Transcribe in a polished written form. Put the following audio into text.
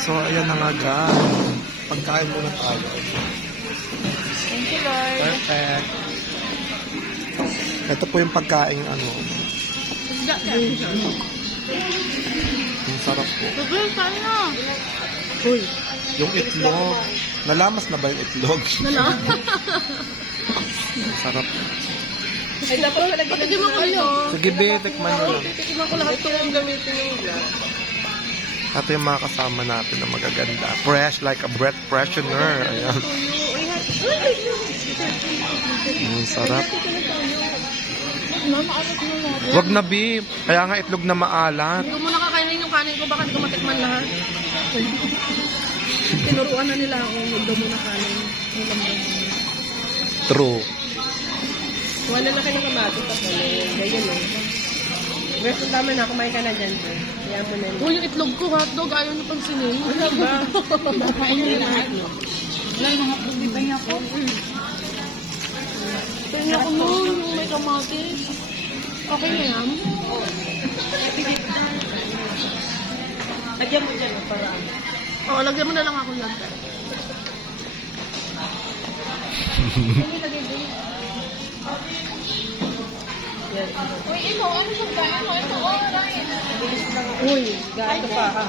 So, ayan na nga guys. Pagkain muna tayo. Thank you, Lord. Perfect. Ito po yung pagkain ano. Ang sarap po. Sabi, saan na? Uy. Yung itlog. Nalamas na ba yung itlog? Sarap. Ay, dapat pala ginawa mo kayo. Sige, be, tikman mo lang. Titikman ko lahat ito yung gamitin yung glass. Ito yung mga kasama natin na magaganda. Fresh like a breath freshener. Ayan. Ang sarap. Wag na, be. Kaya nga itlog na maalat. Hindi ko muna kakainin yung kanin ko, baka hindi ko matikman lahat. Tinuruan na nila ako, huwag daw muna kanin. True. Wala na kayo ng kamatis ako. Ganyan o. Best ang tama na, kumain ka na dyan. Kaya mo na. Uy, yung itlog ko, hotdog, ayaw niyo pang sinin. Ano ba? Kain niyo na hotdog. Wala yung hotdog, di ba niya po? Kaya ako nun, yung may kamatis. Okay na yan? Lagyan mo dyan para. Oo, lagyan mo na lang ako yan. Uy, ito, ano sa ba? Ito, Uy, gato pa ha.